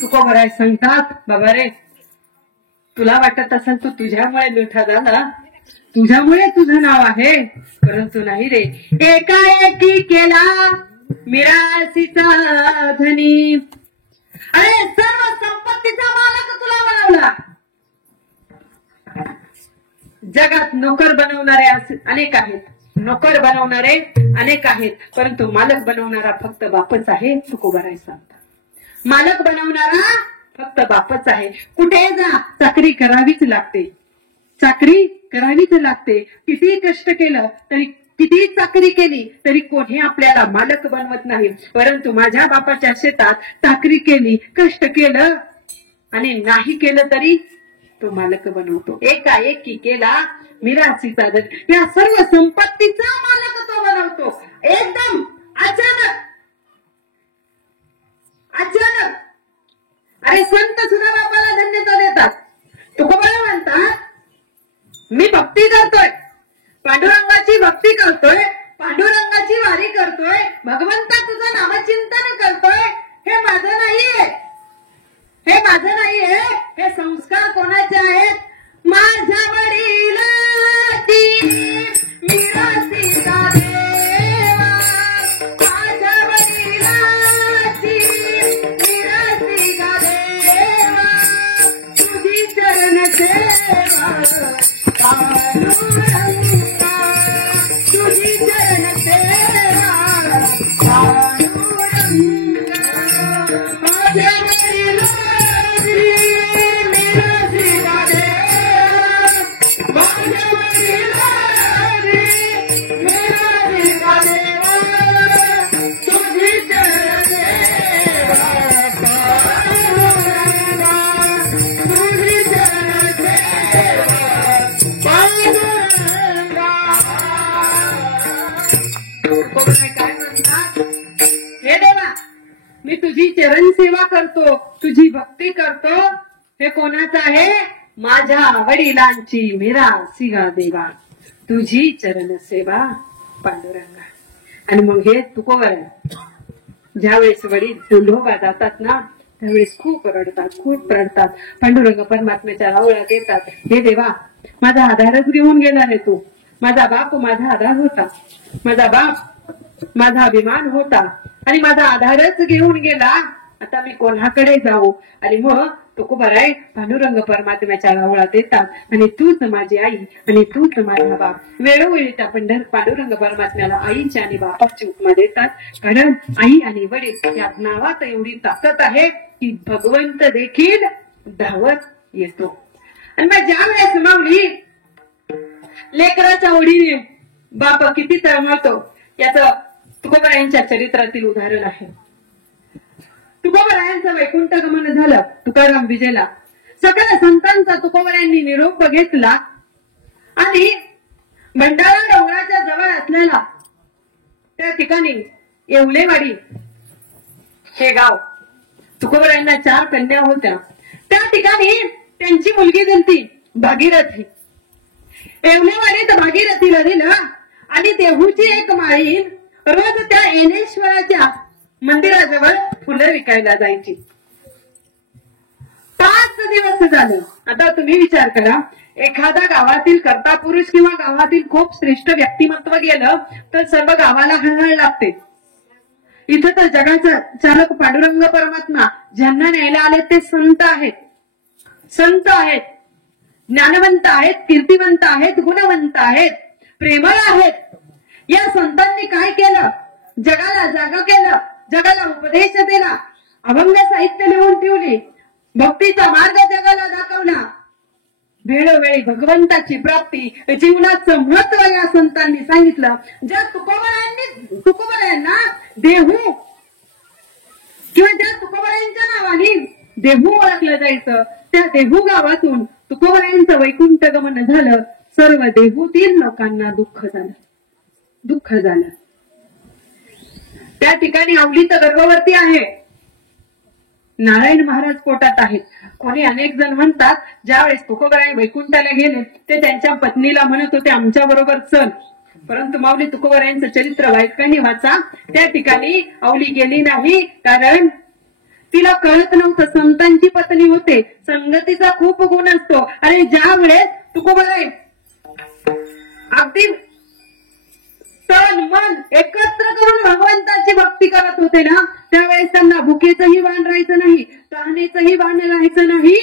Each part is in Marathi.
तुकोबराय सांगतात, बाबा रे, तुला वाटत असेल तू तुझ्यामुळे मोठा झाला, तुझ्यामुळे तुझं नाव आहे, परंतु नाही रे. एकाएकी केला मिरासीचा धनी. अरे सर्व संपत्तीचा मालक तुला बनवला. जगात नोकर बनवणारे अनेक आहेत, नोकर बनवणारे अनेक आहेत, परंतु मालक बनवणारा फक्त बापच आहे. तुकोबराय सांगतात, मालक बनवणारा फक्त बापच आहे. कुठे जा, चाकरी करावीच लागते, चाकरी करावीच लागते. किती कष्ट केलं तरी, किती चाकरी केली तरी कोणी आपल्याला मालक बनवत नाही. परंतु माझ्या बापाच्या शेतात चाकरी केली, कष्ट केलं आणि नाही केलं तरी तो मालक बनवतो. एकाएकी केला मिरासीचा धनी. या सर्व संपत्तीचा मालक तो बनवतो. एकदम अचानक अचानक. अरे संत सुद्धा बापाला धन्यता देतात. तुकोबराय म्हणतात, मी भक्ती करतोय, पांडुरंगाची भक्ती करतोय, पांडुरंगाची वारी करतोय, भगवंता तुझं नामचिंतन करतोय. हे माझं नाहीये, हे माझं नाहीये. हे संस्कार कोणाचे आहेत? माझ्या वडिलांची मिरासीचा देवा, माझ्या वडिलांची मिरासीचा देवा, तुझी चरण सेवा पांडुरंगा, तुझी चरण सेवा पांडुरंगा, माझ्या वडिलांची मिरासीचा देवा, माझ्या वडिलांची मिरासीचा देवा, तुझी चरण सेवा पांडुरंगा, तुझी चरण सेवा पांडुरंगा. तुकोबराय काय म्हणतात? हे देवा, मी तुझी चरण सेवा करतो, तुझी भक्ती करतो. हे कोणाचं आहे? माझ्या वडिलांची मिरासीचा देवा, तुझी चरण सेवा पांडुरंगा. आणि मग हे तुकोबराय ज्यावेळेस वडील तुंडोबा जातात ना, त्यावेळेस खूप रडतात, खूप रडतात. पांडुरंग परमात्म्याच्या रावळात येतात. हे देवा, माझा आधारच घेऊन गेला रे तू. माझा बाप माझा आधार होता, माझा बाप माझा अभिमान होता आणि माझा आधारच घेऊन गेला. आता मी कोणाकडे जाऊ? आणि मग तुकोबराय पांडुरंग परमात्म्याच्या रावळात येतात आणि तूच माझी आई आणि तूच माझा बाप. वेळोवेळी त्या पांडुरंग परमात्म्याला आईची आणि बापाची उपमा देतात. कारण आई आणि वडील या नावात एवढी ताकद आहे की भगवंत देखील धावत येतो. आणि मग ज्या वेळेस माऊली लेकराच्या ओढीने बाप किती तळमळतो, याचं तुकोबरायांच्या चरित्रातील उदाहरण आहे. तुकोबरायांचं वैकुंठ गमन झालं. तुकाराम विजेला सकल संतांचा तुकोबरायांनी निरोप घेतला आणि भंडारा डोंगराच्या जवळ असलेला त्या ठिकाणी येवलेवाडी हे गाव. तुकोबरायांना 4 कन्या होत्या. त्या ठिकाणी त्यांची मुलगी झाली भागीरथी. येवलेवाडीत भागीरथीला दिलं आणि देहूची एक माळीण रोज त्या येनेश्वराच्या मंदिराजवळ फुलं विकायला जायची. 5 दिवस झालं. आता तुम्ही विचार करा, एखादा गावातील कर्ता पुरुष किंवा गावातील खूप श्रेष्ठ व्यक्तिमत्व गेलं तर सर्व गावाला हळहळ लागते. इथं तर जगाचा चालक पांडुरंग परमात्मा ज्यांना न्यायला आले ते संत आहेत, संत आहेत, ज्ञानवंत आहेत, कीर्तिवंत आहेत, गुणवंत आहेत, प्रेमळ आहेत. या संतांनी काय केलं? जगाला जागा केलं, जगाला उपदेश दिला, अभंग साहित्य लिहून ठेवली, भक्तीचा मार्ग जगाला दाखवला. वेळोवेळी भगवंताची प्राप्ती, जीवनाचं महत्व या संतांनी सांगितलं. ज्या तुकोबरायांना देहू किंवा ज्या तुकोबरायांच्या नावाने देहू ओळखलं जायचं, त्या देहू गावातून तुकोबरायांचं वैकुंठ गमन झालं. सर्व देहूतील लोकांना दुःख झालं, दुःख झालं. त्या ठिकाणी अवली तर गर्भवती आहे, नारायण महाराज पोटात आहेत. कोणी अनेक जण म्हणतात ज्यावेळेस तुकोबराय वैकुंठाला गेले ते त्यांच्या पत्नीला म्हणत होते आमच्या बरोबर चल, परंतु माऊली तुकोबरायांचं चरित्र वाईटकांनी वाचा. त्या ठिकाणी अवली गेली नाही, कारण तिला कळत नव्हतं संतांची पत्नी होते, संगतीचा खूप गुण असतो. आणि ज्या वेळेस तुकोबराय अगदी तन मन एकत्र करून भगवंताची भक्ती करत होते ना, त्यावेळेस त्यांना भुकेचंही भान राहायचं नाही, तहानेचंही भान राहायचं नाही.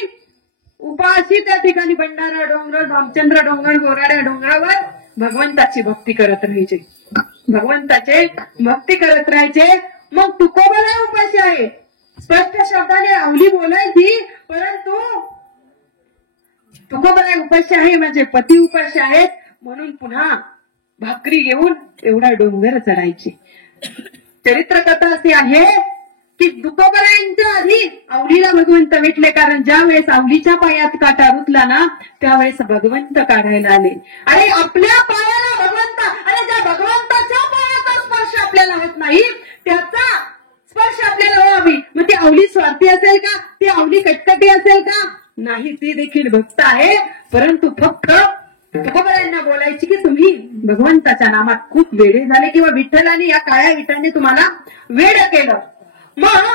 उपाशी त्या ठिकाणी भंडारा डोंगर, रामचंद्र डोंगर, गोराड्या डोंगरावर भगवंताची भक्ती करत राहायचे, भगवंताचे भक्ती करत राहायचे. मग तुकोबराय उपाशी आहे, स्पष्ट शब्दाने अवली बोलायची, परंतु तुकोबराय उपाशी आहे, माझे पती उपाशी आहेत, म्हणून पुन्हा भाकरी घेऊन एवढा डोंगर चढायची. चरित्र कथा अशी आहे की तुकोबरायांच्या आधी अवलीला भगवंत भेटले, कारण ज्या वेळेस अवलीच्या पायात काटा रुतला ना, त्यावेळेस भगवंत काढायला आले. आणि आपल्या पायाला भगवंत, आणि ज्या भगवंताच्या पायाचा स्पर्श आपल्याला होत नाही, त्याचा स्पर्श आपल्याला व्हावी. मग ती अवली स्वार्थी असेल का? ती अवली कटकटी असेल का? नाही, ती देखील भक्त आहे. परंतु फक्त तुकोबरायांना बोलायची की तुम्ही भगवंताच्या नामात खूप वेडे झाले, किंवा विठ्ठलाने, या काळ्या विठ्ठलाने तुम्हाला वेड केलं. मग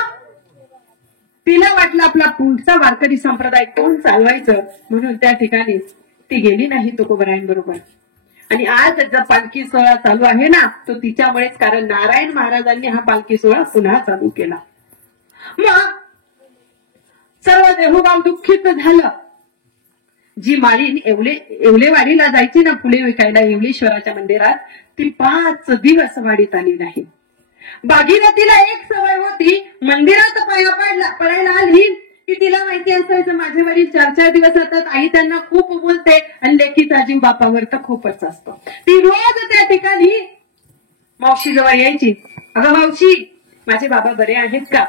तिला वाटलं आपला पुढचा वारकरी संप्रदाय कोण चालवायचं, म्हणून त्या ठिकाणी ती गेली नाही तुकोबरायांबरोबर. आणि आज जर पालखी सोहळा चालू आहे ना, तो तिच्यामुळेच, कारण नारायण महाराजांनी हा पालखी सोहळा पुन्हा चालू केला. मग सर्व देहूगाव दुःखित झालं. जी माळी येवलेवाडीला जायची ना फुले विकायला येवलेश्वराच्या मंदिरात, ती 5 दिवस वाडीत आली नाही. भागीरथीला एक सवय होती, मंदिरात पाया पडायला आली की तिला माहिती असायचं माझे वडील 4-4 दिवस येतात, आई त्यांना खूप बोलते, आणि लेकीचा जीव बापावर तर खूपच असतो. ती रोज त्या ठिकाणी मावशी जवळ यायची. अगं मावशी, माझे बाबा बरे आहेत का?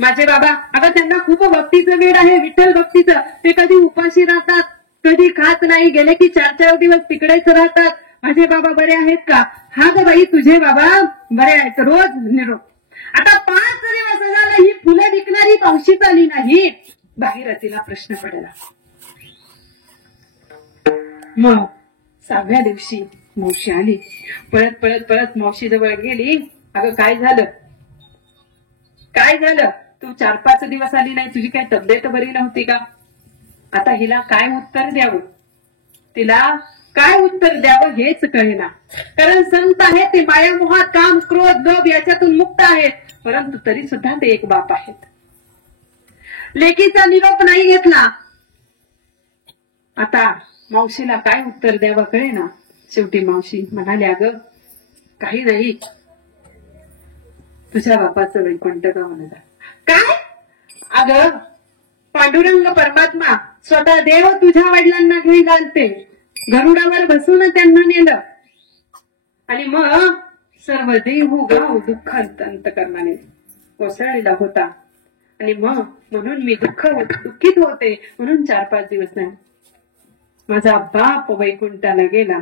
माझे बाबा, अगं त्यांना खूप भक्तीचं वेळ आहे, विठ्ठल भक्तीचं. ते कधी उपाशी राहतात, कधी खात नाही, गेले की 4-4 दिवस तिकडेच राहतात. माझे बाबा बरे आहेत का? हा ग बाई, तुझे बाबा बरे आहेत, रोज निरोप. आता 5 दिवस झाला ही फुलं विकणारी मावशीच आली नाही. भागीरथीला प्रश्न पडला. मग 6व्या दिवशी मावशी आली. परत मावशी जवळ गेली. अगं काय झालं, काय झालं? तू 4-5 दिवस आली नाही, तुझी काय तब्येत बरी नव्हती का? आता हिला काय उत्तर द्यावं, तिला काय उत्तर द्यावं हेच कळेना. कारण संत आहेत ते मायामोहात, काम, क्रोध, लोभ याच्यातून मुक्त आहेत, परंतु तरी सुद्धा ते एक बाप आहेत. लेकीचा निरोप नाही घेतला. आता मावशीला काय उत्तर द्यावं कळेना. शेवटी मावशी म्हणाले, अगं काही नाही, तुझ्या बापाचं वैकुंठ गावनं जा. काय? अगं पांडुरंग परमात्मा स्वतः देव तुझ्या वडिलांना घरी घालते, गरुडावर बसून त्यांना नेलं, आणि मग सर्व देहूगाव दुःखात अंतकरणाने कोसळलेला होता. आणि मग म्हणून मी दुःखित होते, म्हणून 4-5 दिवस नाही. माझा बाप वैकुंठाला गेला,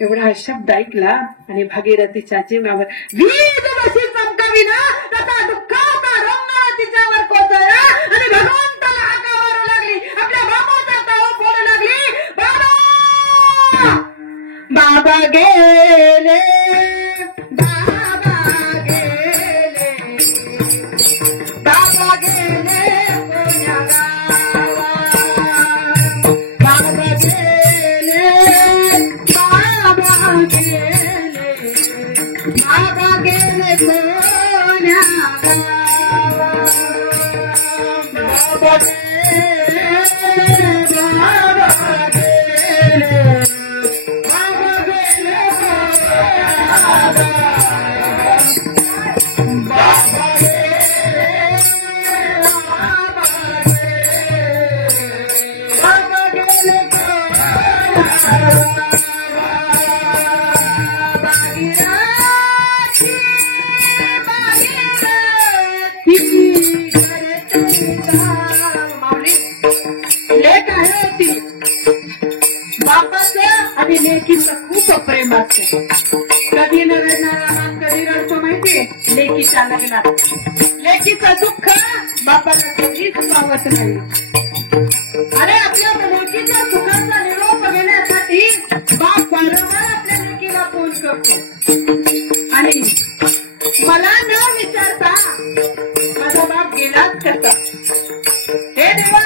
एवढा शब्द ऐकला आणि भागीरथीच्या जीवनावर वीज बशी चमकाविना, तसा दुःखाचा डोंगर तिच्यावर कोसळला आणि भगवंताला हाका मारू लागली, आपल्या बाबाचा ताव फोडू लागली. बाबा गेले, बाबा गेले, बाबा गेले कोण्या गावात, बाबा गेले, बाबा गेले, बाबा गेले कोण्या गावात, बाबा गेले, बाबा गेले, बाबा गेले कोण्या गावात, बाबा गेले, बाबा गेले कोण्या लेक आहे ती, बापाचं आणि लेकीचं खूप प्रेम असते. कधी न रडणारा कधी रडतो माहितीये, लेकीच्या लग्नात. लेकीचं दुःख बापाला कधीच पावत नाही. अरे आपल्या लेकीच्या सुखाचा निरोप घेण्यासाठी बाप वारंवार आपल्या लेकीला माझा बाप गेलाच कसा. हे देवा,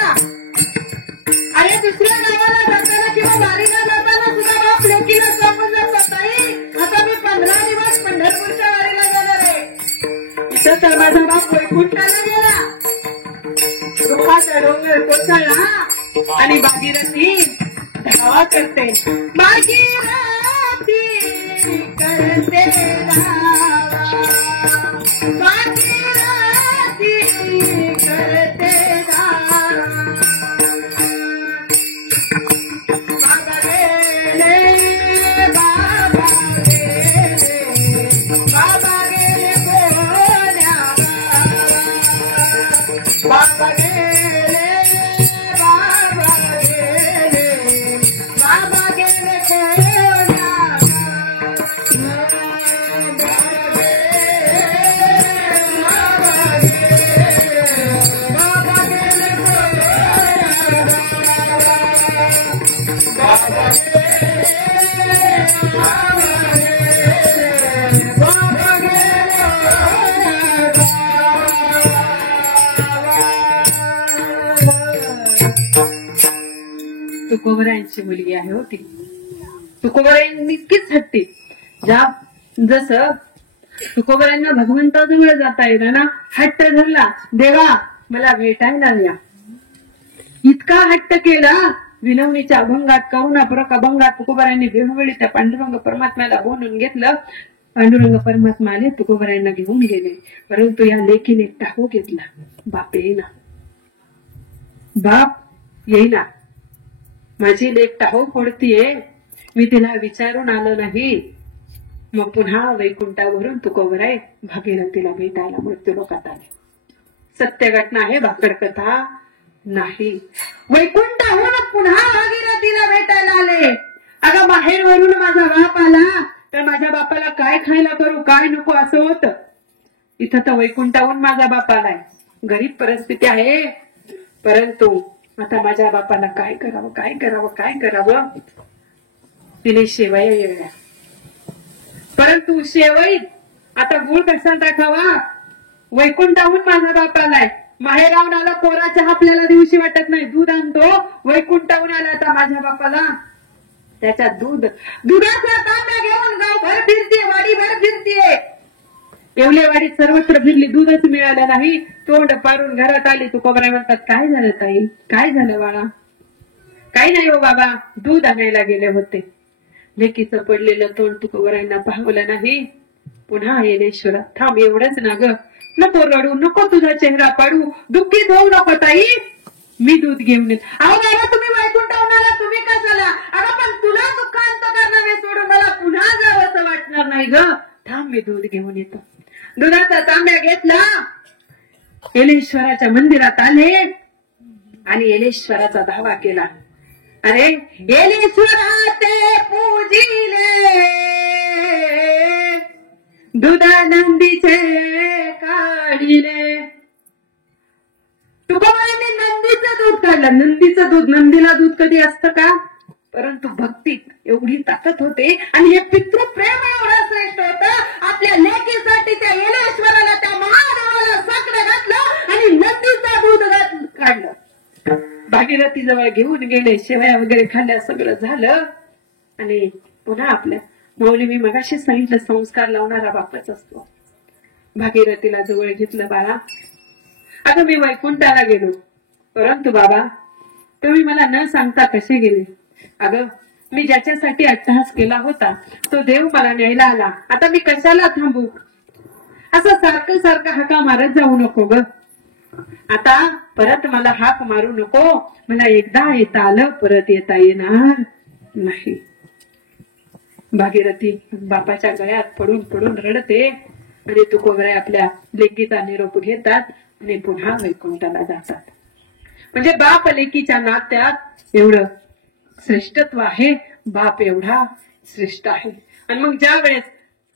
अरे दुसऱ्या गावाला जाताना किंवा वारीला जाताना तुझा बाप लेकीला सांगून जात नाही. आता मी 15 दिवस पंढरपूरच्या वारीला जाणार आहे. इथं तर माझा बाप वैकुंठाला गेला. दुःखाचा डोंगर कोसळला आणि भागीरथी धावा करते. भागीरथी करते धावा, भागीरथी करते धावा. बाबा गेले, बाबा गेले, बाबा गेले कोण्या बाबा गेले, बाबा गेले, बाबा गेले कोण्या तुकोबरायांची मुलगी आहे होती. तुकोबरायांनी इतकीच हट्टी. जसं तुकोबरायांना भगवंताजवळ जाता येईल ना, हट्ट धरला, देवा मला भेटायला या. इतका हट्ट केला, विनवणीच्या अभंगात, करुणापूरक अभंगात तुकोबरायांनी वेळोवेळी त्या पांडुरंग परमात्म्याला बोलून घेतलं. पांडुरंग परमात्मा आले, तुकोबरायांना घेऊन गेले. परंतु या लेकीने टाकू घेतला. बाप येईना, बाप येईना. माझी लेक टाहू फोडतीये, मी तिला विचारून आलो नाही. मग पुन्हा वैकुंठावरून तुकोबराय भागीरथीला भेटायला मृत्यू लोकात आले. सत्य घटना आहे, भाकड कथा नाही. वैकुंठाहून पुन्हा भागीरथीला भेटायला आले. अगं बाहेरवरून माझा बाप आला तर माझ्या बापाला काय खायला करू, काय नको असं होतं. इथं तर वैकुंठाहून माझा बाप आलाय. गरीब परिस्थिती आहे, परंतु आता माझ्या बापाला काय करावं, काय करावं, काय करावं. तिने शेवया येळल्या, परंतु शेवईत आता गुळ कसा टाकावा. वैकुंठाहून माझा बाप आलाय. माहेराहून आला कोरा चहा आपल्याला दिवशी वाटत नाही, दूध आणतो. वैकुंठाहून आला आता माझ्या बापाला त्याच्यात दुधाचा तांब्या घेऊन गावभर फिरते, वाडीभर फिरतीये. येवलेवाडीत सर्वत्र फिरली, दूधच मिळालं नाही. तोंड पारून घरात आली. तुकोबराय म्हणतात, काय झालं ताई, काय झालं बाळा. काही नाही हो बाबा, दूध आणायला गेले होते. लेकीचं पडलेलं तोंड तुकोबरायांना पाहवलं नाही. पुन्हा येलेश्वरा, थांब एवढंच ना ग, नको रडू, नको तुझा चेहरा पाडू, दुःखीत होऊ नको ताई, मी दूध घेऊन येत. अहो बाबा, तुम्ही वैकुंठाहून आला, तुम्ही का झाला. अगं पण तुला दुःखांत करणारे सोडून मला पुन्हा जावं असं वाटणार नाही ग, थांब मी दूध घेऊन येतो. दुधाचा तांब्या घेतला, येलेश्वराच्या मंदिरात आले आणि येलेश्वराचा धावा केला. अरे येलेश्वरा ते पूजिले, दुधा नंदीचे काढिले. तुकोबरायांनी नंदीचं दूध काढलं. नंदीचं दूध, नंदीला दूध कधी असतं का. परंतु भक्तीत एवढी ताकद होते आणि हे पितृप्रेम एवढं श्रेष्ठ होतं. आपल्या लेकीसाठी त्या येलेश्वराला, त्या महादेवाला साकडं घातलं आणि नंदीचं दूध काढलं. भागीरथी जवळ घेऊन गेले, शेवया वगैरे खाल्ल्या, सगळं झालं. आणि पुन्हा आपल्या मौली, मी मगाशी सांगितलं, संस्कार लावणारा बापच असतो. भागीरथीला जवळ घेतलं. बाळा, अगं मी वैकुंठाला गेलो, परंतु बाबा तुम्ही मला न सांगता कसे गेले. अगं मी ज्याच्यासाठी अट्टहास केला होता तो देव मला न्यायला आला. आता मी कशाला थांबू. असं सारखं सारखं हाका मारत जाऊ नको ग. आता परत मला हाक मारू नको. मला एकदा येता आलं, परत येता येणार नाही. भागीरथी बापाच्या गळ्यात पडून पडून रडते आणि तुकोबराय आपल्या लेकीचा निरोप घेतात आणि पुन्हा वैकुंठाला जातात. म्हणजे बाप लेकीच्या नात्यात एवढं श्रेष्ठत्व आहे. बाप एवढा श्रेष्ठ आहे. आणि मग ज्या वेळेस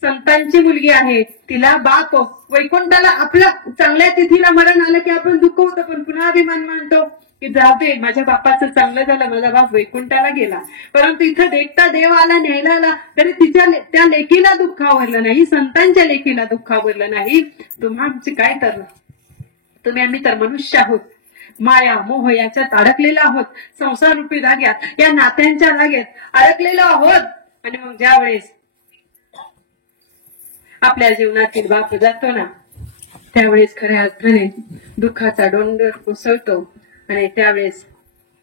संतांची मुलगी आहे, तिला बाप वैकुंठाला, आपल्या चांगल्या तिथीला मरण आलं की आपण दुःख होतं, पण पुन्हा अभिमान मानतो की जाऊ दे, माझ्या बापाचं चांगलं झालं, माझा बाप वैकुंठाला गेला. परंतु इथं देखता देव आला, न्यायला आला, तरी तिच्या त्या लेकीला दुःख आवरलं नाही, संतांच्या लेकीला दुःख आवरलं नाही. तुम्हा आमची काय तर तुम्ही आम्ही तर मनुष्य आहोत, माया मोह याच्यात अडकलेलो आहोत, संसार रूपी धाग्यात, या नात्यांच्या धाग्यात अडकलेलो आहोत. आणि मग ज्या वेळेस आपल्या जीवनातील बाप जातो ना, त्यावेळेस खऱ्या अर्थाने दुःखाचा डोंगर कोसळतो. आणि त्यावेळेस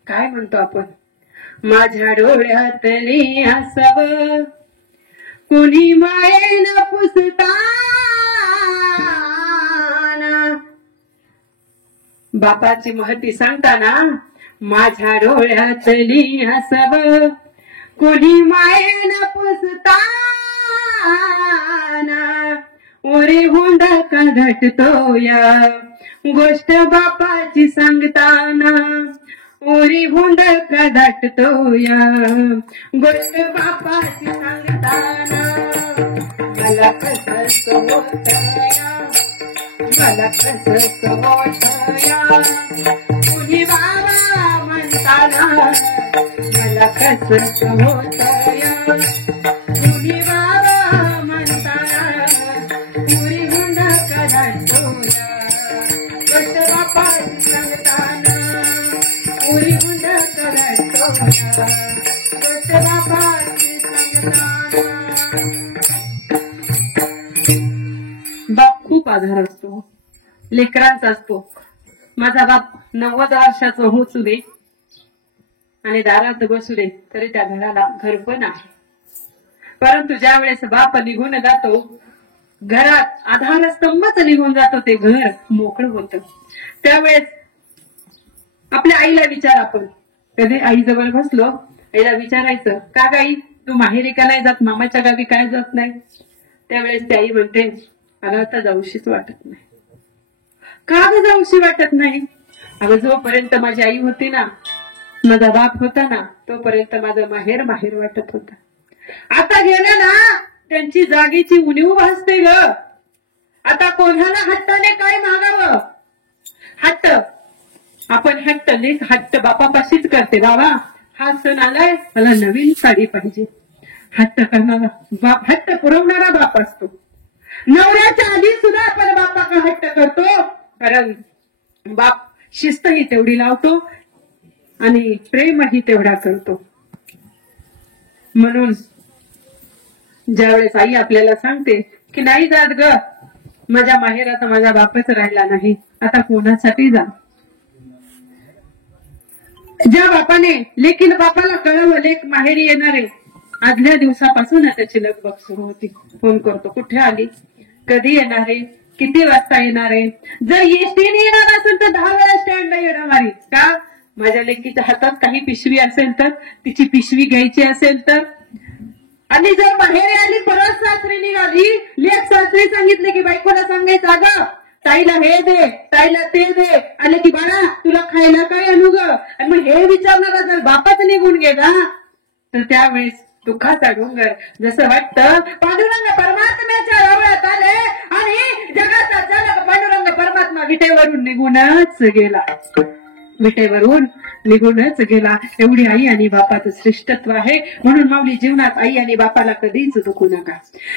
काय म्हणतो आपण, माझ्या डोळ्यातली हसावं कुणी मायेन पुसताना, बापाची महती सांगताना, माझ्या डोळ्यातली हसावं कुणी मायेन पुसताना, ओरे हुंडा का धटतो या गोष्ट बापाची सांगताना, ओरी हुंडा का धटतो या गोष्ट बापाची सांगताना. मला कसं होतया, मला कसं होतया कुणी बाबा म्हणताना, मला कसं होतया कुणी बाबा म्हणताना, पुरी हुंडा का धटतो या गोष्ट बापाची सांगताना, पुरी हुंडा का धटतो या गोष्ट बापाची सांगताना. बाप खूप आधार असतो, लेकरांचा असतो. माझा बाप 90 वर्षाचा होऊ दे आणि दारात बसू दे तरी त्या घराला घर पण आहे. परंतु ज्या वेळेस बाप निघून जातो, घरात आधारस्तंभच निघून जातो, ते घर मोकळं होतं. त्यावेळेस आपल्या आईला विचार, आपण कधी आईजवळ बसलो, आईला विचारायचं, का गाई तू माहेरी का नाही जात, मामाच्या गावी काय जात नाही. त्यावेळेस ती आई म्हणते, अगं आता जाऊशीच वाटत नाही. का ग जाऊशी वाटत नाही? अगं जोपर्यंत माझी आई होती ना, माझा बाप होता ना, तोपर्यंत माझं माहेर माहेर वाटत होता. आता गेलं ना, त्यांची जागेची उणीव भासते ग. आता कोणाला हट्टाने काय मागावं? हट्ट आपण हट्ट बापापाशीच करते. बाबा हा सण आलाय, मला नवीन साडी पाहिजे. हट्ट करणारा बाप, हट्ट पुरवणारा बाप असतो. नवऱ्याच्या आधी सुद्धा आपण बापाला हट्ट करतो, कारण बाप शिस्तही तेवढी लावतो आणि प्रेमही तेवढा करतो. म्हणून ज्यावेळेस आई आपल्याला सांगते की नाही जात ग, माझ्या माहेरात माझा बापच राहिला नाही, आता कोणासाठी जा. ज्या बापाने लेकीन बापाला कळवलं लेक माहेरी येणार आहे, आदल्या दिवसापासून त्याची लगबग सुरू होती. फोन करतो, कुठे आली, कधी येणार आहे, किती वाजता येणार आहे. जर एसटीने येणार असेल तर 10 वेळा स्टँडला येणार का? माझ्या लेकीच्या हातात काही पिशवी असेल तर, तिची पिशवी घ्यायची असेल तर. आणि जर माहेरी आली, परत सासरी निघाली, लेक सासरी सांगितले की बायकोला सांगायचं, अगं ताईला हे दे, ताईला ते दे, आले की बाळा तुला खायला काय आणू ग. आणि मग हे विचारणारा जर बापाच निघून गेला, तर त्यावेळेस दुःखाचा डोंगर जसं वाटतं पांडुरंग परमात्म्याच्या रवळ्यात आले आणि जगाचा चालक पांडुरंग परमात्मा विटेवरून निघूनच गेला. विटेवरून निघूनच गेला. एवढी आई आणि बापाचं श्रेष्ठत्व आहे. म्हणून माऊली जीवनात आई आणि बापाला कधीच दुखू नका.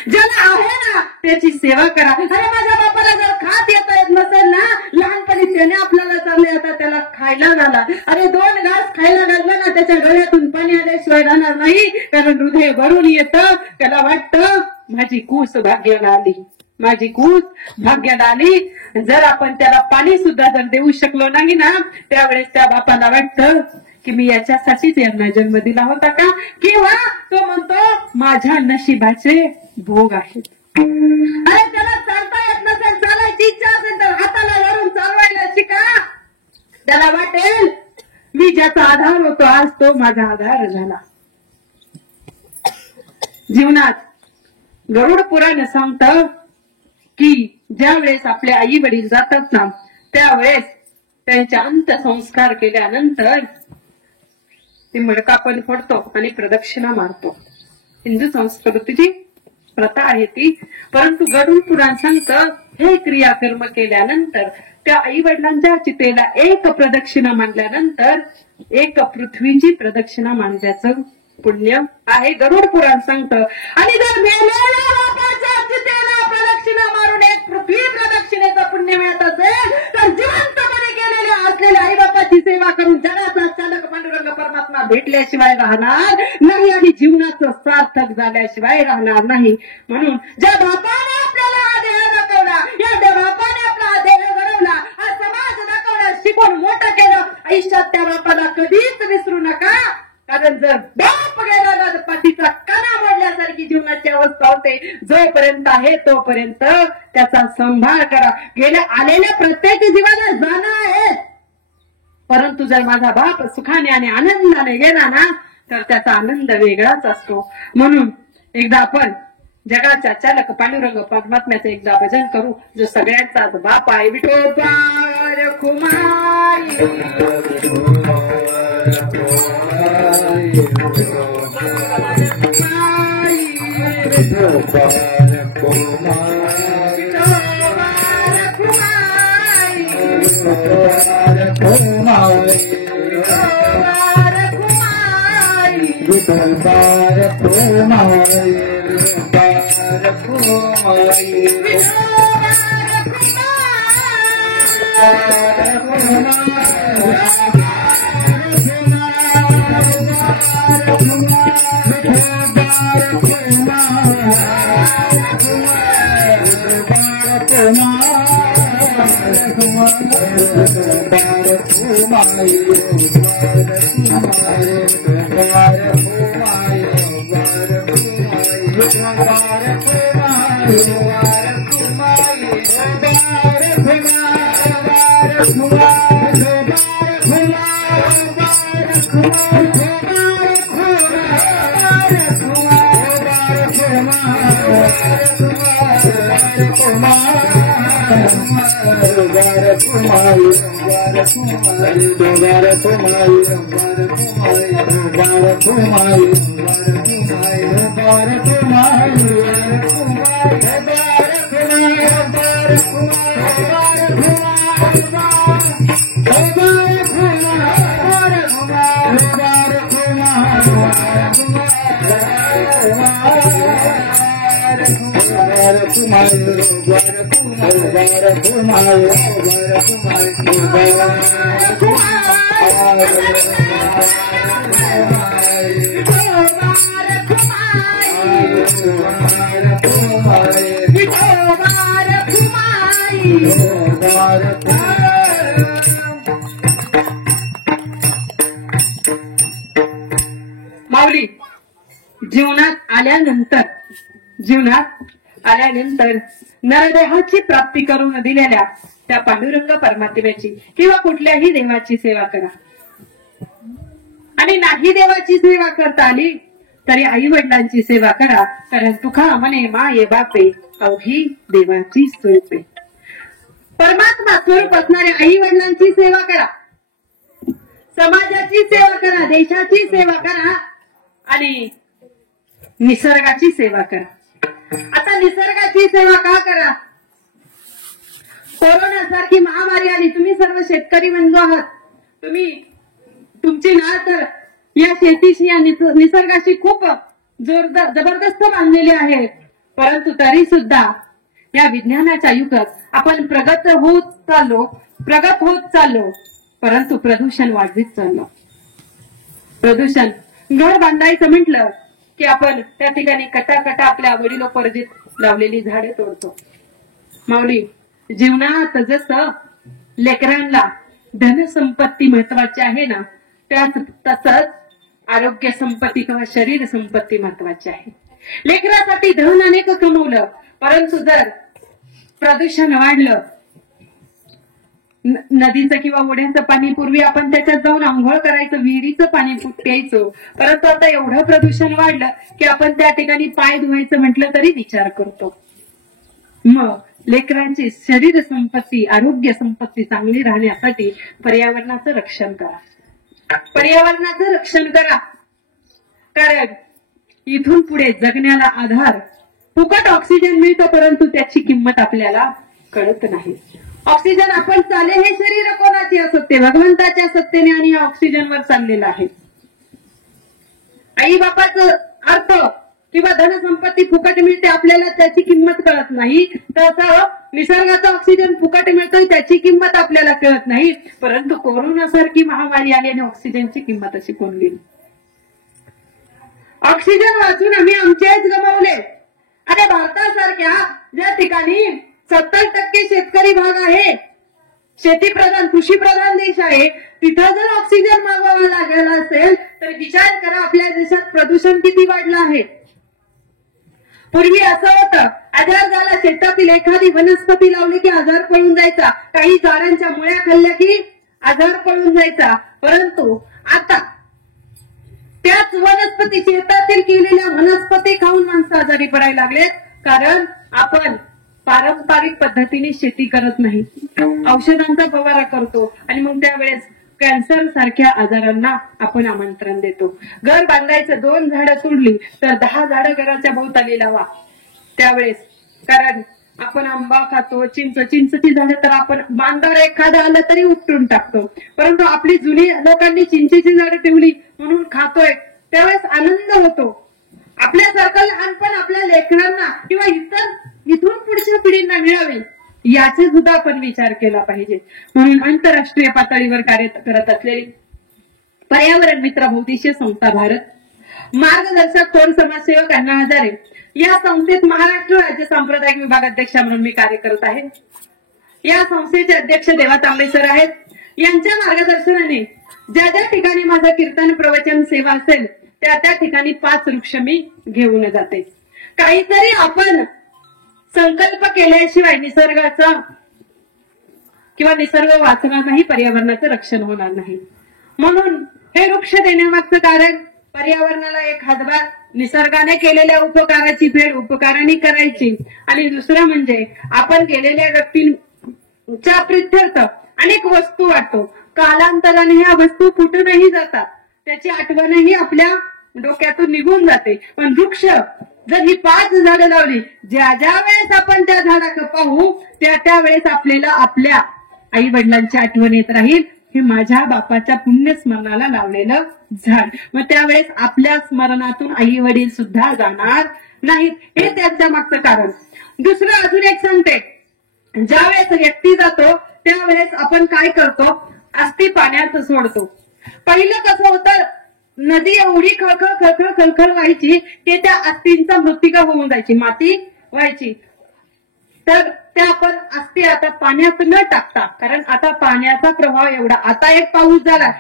ज्याला आहे ना त्याची सेवा करा. अरे माझ्या बापाला जर खात येत नसेल ना, लहानपणी त्याने आपल्याला चालले, आता त्याला खायला घाला. अरे 2 घास खायला घाललं ना, त्याच्या गळ्यातून पाणी आल्याशिवाय राहणार नाही. कारण हृदय भरून येतं, त्याला वाटतं माझी कूस भाग्याला आली, माझी कूस भाग्याला आली. जर आपण त्याला पाणी सुद्धा जर देऊ शकलो नाही ना, त्यावेळेस त्या बापाला वाटतं की मी याच्यासाठीच यांना जन्म दिला होता का? किंवा तो म्हणतो माझ्या नशिबाचे भोग आहेत. अरे त्याला चालता येत नसेल, चालायची इच्छा असेल तर हाताला धरून चालवायला शिका. त्याला वाटेल मी ज्याचा आधार होतो आज तो माझा आधार झाला. जीवनात गरुड पुराण सांगतं की ज्या वेळेस आपले आई वडील जातात ना, त्यावेळेस त्यांचे अंत्यसंस्कार केल्यानंतर ते मडका पण फोडतो आणि प्रदक्षिणा मारतो. हिंदू संस्कृतीची प्रथा आहे ती. परंतु गरुड पुराण सांगतं हे क्रियाकर्म केल्यानंतर त्या आई वडिलांच्या चितेला 1 प्रदक्षिणा मांडल्यानंतर 1 पृथ्वीची प्रदक्षिणा मांडण्याचं पुण्य आहे. गरुड पुराण सांगतं. आणि जर मेलेल्या लोकांच्या चितेला प्रदक्षिणा मारून 1 पृथ्वी प्रदक्षिणेचं पुण्य मिळत असेल, तर जीवन भेटल्याशिवाय राहणार नाही आणि जीवनाचं सार्थक झाल्याशिवाय राहणार नाही. म्हणून ज्या बापाने आपल्याला हा देह दाखवला, या बापाने आपला हा देह घडवला, हा समाज दाखवला, शिकून मोठं केलं, आयुष्यात त्या बापाला कधीच विसरू नका. कारण जर बाप गेला तर पाठीचा कणा मोडल्यासारखी जीवनाची अवस्था होते. जोपर्यंत आहे तोपर्यंत त्याचा सांभाळ करा. गेल्या आलेल्या प्रत्येक जीवाला जाणं आहे, परंतु जर माझा बाप सुखाने आणि आनंदाने गेला ना तर त्याचा आनंद वेगळाच असतो. म्हणून एकदा आपण जगाच्या चालक पांडुरंग परमात्म्याचं एकदा भजन करू, जो सगळ्यांचाच बाप आहे. विठोबा रखुमाई, माऊली, जीवनात आल्यानंतर नरदेहाची प्राप्ती करून दिलेल्या त्या पांडुरंग परमात्म्याची किंवा कुठल्याही देवाची सेवा करा. आणि नाही देवाची सेवा करता आली तरी आई वडिलांची सेवा करा. कारण तुका म्हणे माये बापे अवघी देवाची स्वरूपे. परमात्मा स्वरूप असणाऱ्या आई वडिलांची सेवा करा, समाजाची सेवा करा, देशाची सेवा करा आणि निसर्गाची सेवा करा. आता निसर्गाची सेवा का करा? कोरोना सारखी महामारी आली, तुम्ही सर्व शेतकरी बंधू आहात, तुमची नाळ तर या शेतीशी या निसर्गाशी खूप जोरदार जबरदस्त बांधलेली आहे. परंतु तरी सुद्धा या विज्ञानाच्या युगात आपण प्रगत होत चाललो, परंतु प्रदूषण वाढवीत चाललो. प्रदूषण, घर बांधायचं म्हटलं की आपण त्या ठिकाणी कटाकटा आपल्या वडिलोपार्जित लावलेली झाडे तोडतो. माऊली, जीवनात जसं लेकरांना धनसंपत्ती महत्वाची आहे ना, तसंच आरोग्य संपत्ती किंवा शरीर संपत्ती महत्वाची आहे. लेकरासाठी धन अनेक कमवलं, परंतु जर प्रदूषण वाढलं, नदीचं किंवा ओढ्याचं पाणी पूर्वी आपण त्याच्यात जाऊन आंघोळ करायचं, विहिरीचं पाणी प्यायचो, परंतु आता एवढं प्रदूषण वाढलं की आपण त्या ठिकाणी पाय धुवायचं म्हटलं तरी विचार करतो. मग लेकरांची शरीर संपत्ती, आरोग्य संपत्ती चांगली राहण्यासाठी पर्यावरणाचं रक्षण करा. कारण इथून पुढे जगण्याला आधार, फुकट ऑक्सिजन मिळतं, परंतु त्याची किंमत आपल्याला कळत नाही. ऑक्सिजन आपण चाले, हे शरीर कोणाची असत्य? भगवंताच्या सत्तेने आणि या ऑक्सिजनवर चाललेलं आहे. आई बापाचं अर्थ किंवा धनसंपत्ती फुकट मिळते, आपल्याला त्याची किंमत कळत नाही. तसं निसर्गाचा ऑक्सिजन फुकट मिळतोय, त्याची किंमत आपल्याला कळत नाही. परंतु कोरोनासारखी महामारी आल्याने ऑक्सिजनची किंमत अशी कोण गेली. ऑक्सिजन वाचून आम्ही आमचेच गमावले. अरे भारतासारख्या ज्या ठिकाणी 70% शेतकरी भाग आहे, शेतीप्रधान कृषीप्रधान देश आहे, तिथं जर ऑक्सिजन मागवावा लागला असेल तर विचार करा आपल्या देशात प्रदूषण किती वाढलं आहे. पूर्वी असं होतं, आजार झाला शेतातील एखादी वनस्पती लावली की आजार पळून जायचा, काही झाडांच्या मुळ्या खाल्ल्या की आजार पळून जायचा. परंतु आता त्याच वनस्पती, शेतातील केलेल्या वनस्पती खाऊन माणसं आजारी पडायला लागलेत, कारण आपण पारंपरिक पद्धतीने शेती करत नाही, औषधांचा फवारा करतो आणि मग त्यावेळेस कॅन्सर सारख्या आजारांना आपण आमंत्रण देतो. घर बांधायचं 2 झाडं तोडली तर 10 झाडं घराच्या भोवताली लावा. त्यावेळेस कारण आपण आंबा खातो, चिंचची झाडं तर आपण बांधावर एखादं आलं तरी उपटून टाकतो, परंतु आपली जुनी लोकांनी चिंचेची झाडं ठेवली म्हणून खातोय, त्यावेळेस आनंद होतो. आपल्यासारखं लहानपण आपल्या लेकरांना किंवा इथून पुढच्या पिढींना मिळावे याचा सुद्धा आपण विचार केला पाहिजे. म्हणून आंतरराष्ट्रीय पातळीवर कार्य करत असलेली पर्यावरण मित्र बहुद्देशीय संस्था भारत, मार्गदर्शक थोर समाजसेवक अण्णा हजारे या संस्थेत महाराष्ट्र राज्य सांप्रदायिक विभाग अध्यक्ष म्हणून मी कार्य करत आहे. या संस्थेचे अध्यक्ष देवा तांबे सर आहेत. यांच्या मार्गदर्शनाने ज्या ज्या ठिकाणी माझं कीर्तन प्रवचन सेवा असेल त्या ठिकाणी 5 वृक्ष मी घेऊन जाते. काहीतरी आपण संकल्प केल्याशिवाय निसर्गाचा किंवा निसर्ग वाचणार नाही, पर्यावरणाचं रक्षण होणार नाही. म्हणून हे वृक्ष देण्यामागचं कारण पर्यावरणाला एक हातभार, निसर्गाने केलेल्या उपकाराची फेड उपकाराने करायची, आणि दुसरं म्हणजे आपण केलेल्या व्यक्तींच्या प्रित्यर्थ अनेक वस्तू वाटतो. कालांतराने ह्या वस्तू फुटूनही जातात, त्याची आठवणही आपल्या डोक्यातून निघून जाते. पण वृक्ष जर ही 5 झाडं लावली, ज्या ज्या वेळेस आपण त्या झाडाकडे पाहू त्या वेळेस आपल्याला आपल्या आई वडिलांची आठवण येत राहील, हे माझ्या बापाच्या पुण्यस्मरणाला लावलेलं झाड. मग त्यावेळेस आपल्या स्मरणातून आई वडील सुद्धा जाणार नाहीत, हे त्याच्या मागचं कारण. दुसरं अजून एक सांगते, ज्या वेळेस व्यक्ती जातो त्यावेळेस आपण काय करतो, अस्थी पाण्यात सोडतो. पहिलं कसं होतं, नदी एवढी खळखळ व्हायची की त्या अस्थींचा मृत्तिका होऊन जायची, माती व्हायची. तर त्या आपण अस्थी आता पाण्यात न टाकता, कारण आता पाण्याचा प्रभाव एवढा, आता एक पाऊस झाला,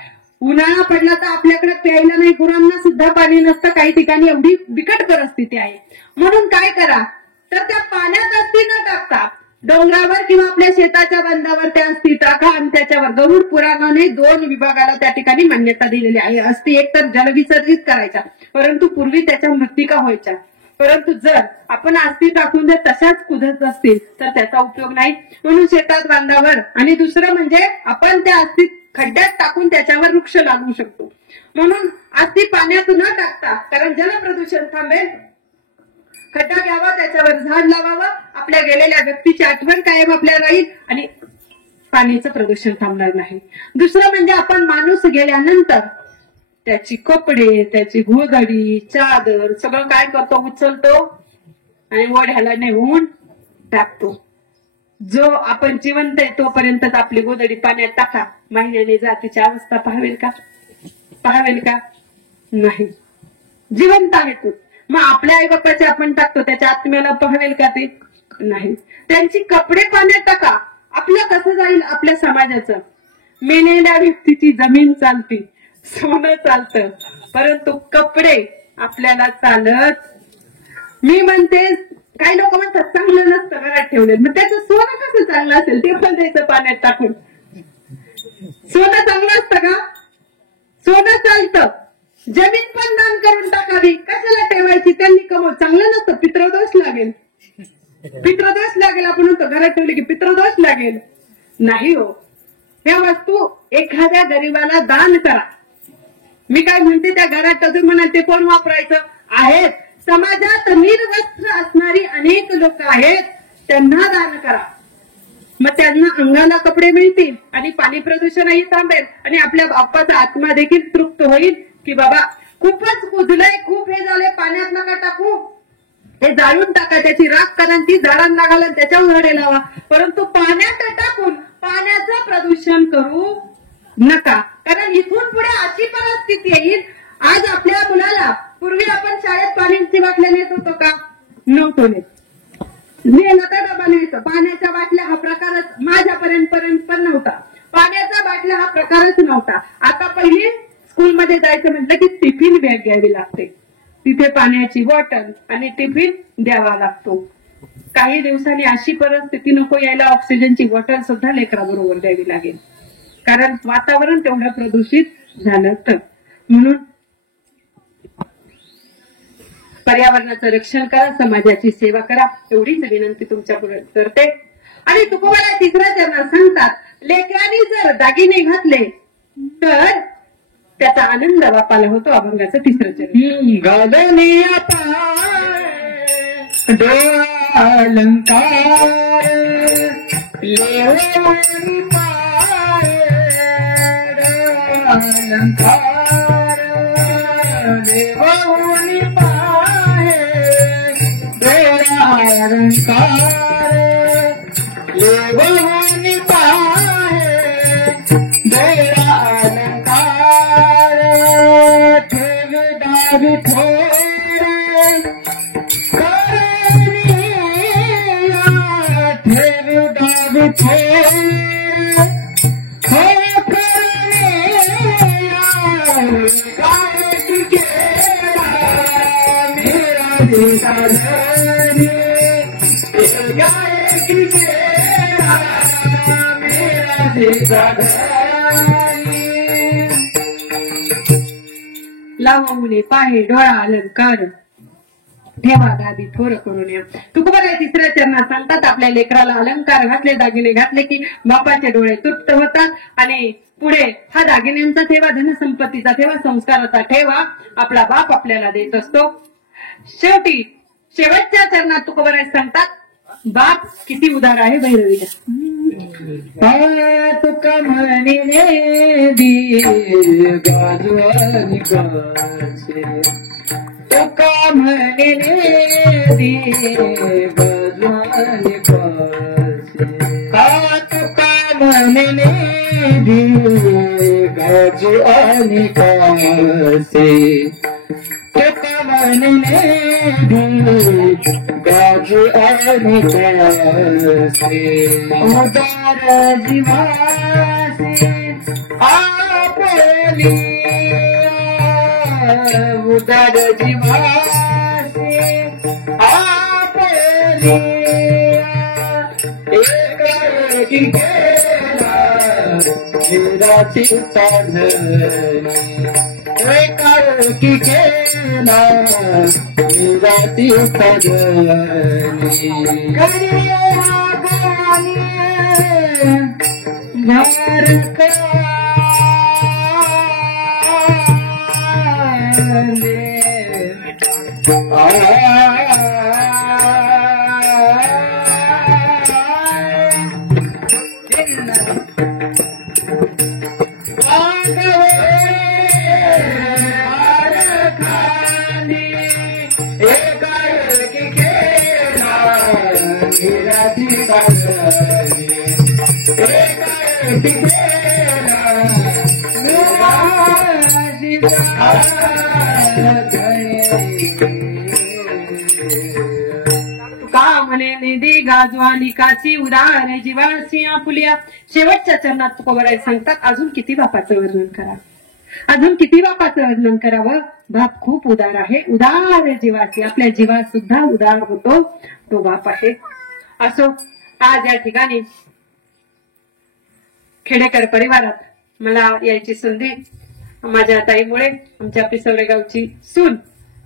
उन्हाळा पडला तर आपल्याकडे प्यायला नाही, गुरांना सुद्धा पाणी नसतं, काही ठिकाणी एवढी बिकट परिस्थिती आहे. म्हणून काय करा, तर त्या पाण्यात अस्थी न टाकता डोंगरावर किंवा आपल्या शेताच्या बांधावर त्या अस्थी टाका आणि त्याच्यावर गरुड पुराणाने 2 विभागाला त्या ठिकाणी मान्यता दिलेली आहे. अस्थी एक तर जलविसर्जित करायच्या, परंतु पूर्वी त्याच्या मृत्तिका व्हायच्या. परंतु जर आपण अस्थी टाकून जर तशाच कुदत असतील तर त्याचा उपयोग नाही. म्हणून शेतात बांधावर, आणि दुसरं म्हणजे आपण त्या अस्थी खड्ड्यात टाकून त्याच्यावर वृक्ष लागू शकतो. म्हणून अस्थी पाण्यात न टाकता, कारण जलप्रदूषण थांबेल, खड्डा घ्यावा, त्याच्यावर झाड लावावं, आपल्या गेलेल्या व्यक्तीची आठवण कायम आपल्याला राहील आणि पाण्याचं प्रदूषण थांबणार नाही. दुसरं म्हणजे आपण माणूस गेल्यानंतर त्याची कपडे, त्याची घोळगडी, चादर सगळं काय करतो, उचलतो आणि ओढ्याला नेऊन टाकतो. जो आपण जिवंत आहे तोपर्यंतच आपली गोधडी पाण्यात टाका, महिन्याने जातीची अवस्था पाहावेल का? नाही. जिवंत आहे तो, मग आपल्या आई बापाचे आपण टाकतो, त्याच्या आत्म्याला पाहावेल का ते? नाही. त्यांची कपडे पाण्यात टाका, आपलं कसं जाईल आपल्या समाजाचं? मेलेल्या व्यक्तीची जमीन चालती, सोनं चालतं, परंतु कपडे आपल्याला चालत. मी म्हणते, काही लोक म्हणतात चांगलं नसतं घरात ठेवले, मग त्याचं सोनं कसं चांगलं असेल ते पण द्यायचं पाण्यात टाकून. सोनं चांगलं असतं का? सोनं चालतं. जमीन पण दान करून टाकावी, कशाला ठेवायची? त्यांनी कमव, चांगलं नसतं, पितृदोष लागेल. आपण म्हणतो घरात ठेवले की पितृदोष लागेल. नाही हो, ह्या वस्तू एखाद्या गरीबाला दान करा. मी काय म्हणते, त्या घरात अजून म्हणाल ते कोण वापरायचं? आहेत समाजात निर्वस्त्र असणारी अनेक लोक आहेत, त्यांना दान करा. मग त्यांना अंगाला कपडे मिळतील आणि पाणी प्रदूषणही थांबेल आणि आपल्या बाप्पाचा आत्मा देखील तृप्त होईल की बाबा खूपच कुजलंय, खूप हे झालंय, पाण्यात नका टाकू, हे जाळून टाका, त्याची राख करा, ती झाडांना घाला, त्याच्यावर झाडे लावा, परंतु पाण्यात टाकून पाण्याचं प्रदूषण करू नका. कारण इथून पुढे अशी परिस्थिती येईल, आज आपल्या मुलाला पूर्वी आपण शाळेत पाण्याची बाटल्या नेत होतो का? नव्हतो नेत. नेलं तर डबा न्यायचं. पाण्याच्या बाटल्या हा प्रकारच माझ्यापर्यंत पण नव्हता. पाण्याच्या बाटल्या हा प्रकारच नव्हता. आता पहिली स्कूलमध्ये जायचं म्हटलं की टिफिन बॅग घ्यावी लागते. तिथे पाण्याची बॉटल आणि टिफिन द्यावा लागतो. काही दिवसांनी अशी परिस्थिती नको यायला, ऑक्सिजनची बॉटल सुद्धा लेकराबरोबर द्यावी लागेल. कारण वातावरण तेवढं प्रदूषित झालं तर. म्हणून पर्यावरणाचं रक्षण करा, समाजाची सेवा करा, एवढीच विनंती तुमच्या पुढे करते. आणि तुकोबाला तिसऱ्या चरणात सांगतात, लेकरांनी जर दागिने घातले तर त्याचा आनंद बापाला होतो. अभंगाचं तिसरं चरण. गालनिया अलंकार लेवनी पाय अलंकार लेवनी पाय अलंकार लेवनी पाय अलंकार ठेव दाग लावा मुले पाहे डोळा अलंकार ठेवा दादी थोर करून या. तुकोबाला तिसऱ्या चरणात सांगतात, आपल्या लेकराला अलंकार घातले, दागिने घातले की बापाचे डोळे तृप्त होतात. आणि पुढे हा दागिन्यांचा ठेवा, धनसंपत्तीचा ठेवा, संस्काराचा ठेवा आपला बाप आपल्याला देत असतो. शेवटी शेवटच्या चरणात तुकोबाला सांगतात, बाप किती उदार आहे. भैरवीला तुका म्हणिले दी गाजवानी काचे तुका म्हणिले दी गाजवानी काचे तुका म्हणिले दी गाजवानी काचे तुका म्हणिले दी गाजवानी काचे उदार जीवासी आपली उदार जीवासी आपली एकाएकी केला निराची साधनी एकाएकी केला निराची साधनी करिया गाणी तुका म्हणे निधी गाजवानी काची उदार जीवासी आपुल्या. शेवटच्या चरणात तुकोबाराय सांगतात, अजून किती बापाचं वर्णन करा, अजून किती बापाचं वर्णन करावं. बाप खूप उदार आहे, उदार जीवाची. आपल्या जीवात सुद्धा उदार होतो तो बाप आहे. असो, आज या ठिकाणी खेडेकर परिवारात मला यायची संधी माझ्या ताईमुळे, आमच्या पिसवरे गावची सून,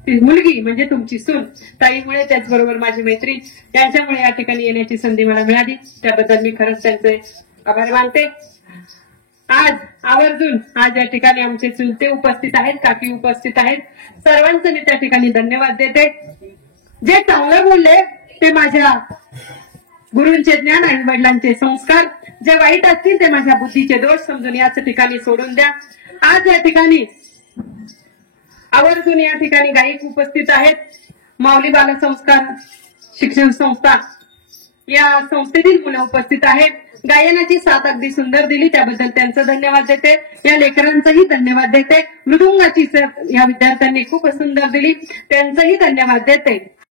ती मुलगी म्हणजे तुमची सून ताईमुळे, त्याचबरोबर माझी मैत्रीण यांच्यामुळे या ठिकाणी येण्याची संधी मला मिळाली. त्याबद्दल मी खरंच त्यांचे आभार मानते. आज आवर्जून आज या ठिकाणी आमचे चुलते उपस्थित आहेत, काकी उपस्थित आहेत, सर्वांचं मी त्या ठिकाणी धन्यवाद देते. जे चांगलं बोलले ते माझ्या गुरूंचे ज्ञान आणि वडिलांचे संस्कार, जे वाईट असतील ते माझ्या बुद्धीचे दोष समजून याच ठिकाणी सोडून द्या. आज या ठिकाणी आवर्जून या ठिकाणी गायक उपस्थित आहेत. माऊली बालसंस्कार शिक्षण संस्था या संस्थेतील मुलं उपस्थित आहेत. गायनाची साथ अगदी सुंदर दिली, त्याबद्दल त्यांचं धन्यवाद देते. या लेकरांचंही धन्यवाद देते. मृदुंगाची साथ या विद्यार्थ्यांनी खूप सुंदर दिली, त्यांचंही धन्यवाद देते.